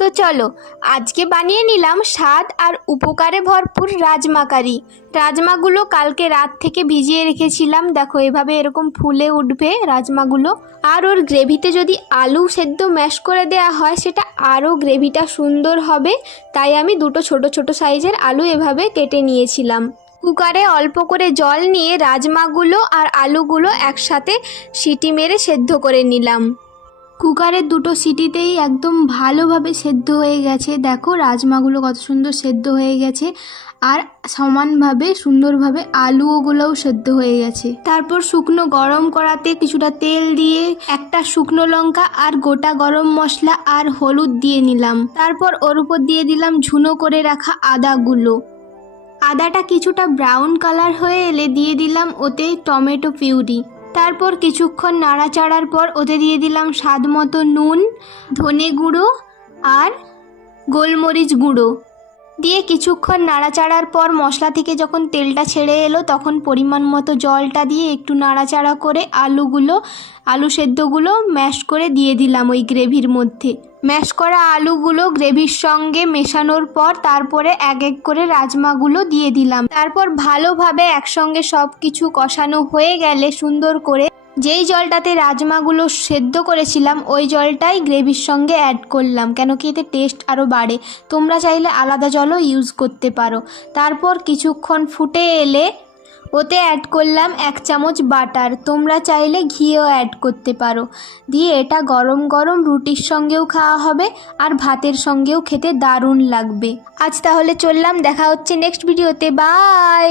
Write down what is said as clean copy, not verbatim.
তো চলো আজকে বানিয়ে নিলাম স্বাদ আর উপকারে ভরপুর রাজমা কারি। রাজমাগুলো কালকে রাত থেকে ভিজিয়ে রেখেছিলাম, দেখো এভাবে এরকম ফুলে উঠবে রাজমাগুলো। আর ওর গ্রেভিতে যদি আলু সেদ্ধ ম্যাশ করে দেওয়া হয় সেটা আরও গ্রেভিটা সুন্দর হবে। তাই আমি দুটো ছোট ছোট সাইজের আলু এভাবে কেটে নিয়েছিলাম। কুকারে অল্প করে জল নিয়ে রাজমাগুলো আর আলুগুলো একসাথে সিটি মেরে সেদ্ধ করে নিলাম। কুকারের দুটো সিটিতেই একদম ভালোভাবে সেদ্ধ হয়ে গেছে। দেখো রাজমাগুলো কত সুন্দর সেদ্ধ হয়ে গেছে, আর সমানভাবে সুন্দরভাবে আলুগুলোও সেদ্ধ হয়ে গেছে। তারপর শুকনো গরম কড়াতে কিছুটা তেল দিয়ে একটা শুকনো লঙ্কা আর গোটা গরম মশলা আর হলুদ দিয়ে নিলাম। তারপর ওর উপর দিয়ে দিলাম ঝুনো করে রাখা আদাগুলো। আদাটা কিছুটা ব্রাউন কালার হয়ে এলে দিয়ে দিলাম ওতে টমেটো পিউরি। তারপর কিছুক্ষণ নাড়াচাড়ার পর ওতে দিয়ে দিলাম স্বাদ মতো নুন, ধনে গুঁড়ো আর গোলমরিচ গুঁড়ো দিয়ে কিছুক্ষণ নাড়াচাড়ার পর মশলা থেকে যখন তেলটা ছেড়ে এলো তখন পরিমাণ মতো জলটা দিয়ে একটু নাড়াচাড়া করে আলু সেদ্ধগুলো ম্যাশ করে দিয়ে দিলাম ওই গ্রেভির মধ্যে। ম্যাশ করা আলুগুলো গ্রেভির সঙ্গে মেশানোর পর তারপরে এক এক করে রাজমাগুলো দিয়ে দিলাম। তারপর ভালোভাবে একসঙ্গে সব কিছু কষানো হয়ে গেলে সুন্দর করে যেই জলটাতে রাজমাগুলো সেদ্ধ করেছিলাম ওই জলটাই গ্রেভির সঙ্গে অ্যাড করলাম, কেন কি এতে টেস্ট আরও বাড়ে। তোমরা চাইলে আলাদা জলও ইউজ করতে পারো। তারপর কিছুক্ষণ ফুটে এলে ওতে অ্যাড করলাম 1 চামচ বাটার, তোমরা চাইলে ঘিও অ্যাড করতে পারো। দিয়ে এটা গরম গরম রুটির সঙ্গেও খাওয়া হবে আর ভাতের সঙ্গেও খেতে দারুণ লাগবে। আজ তাহলে চললাম, দেখা হচ্ছে নেক্সট ভিডিওতে। বাই।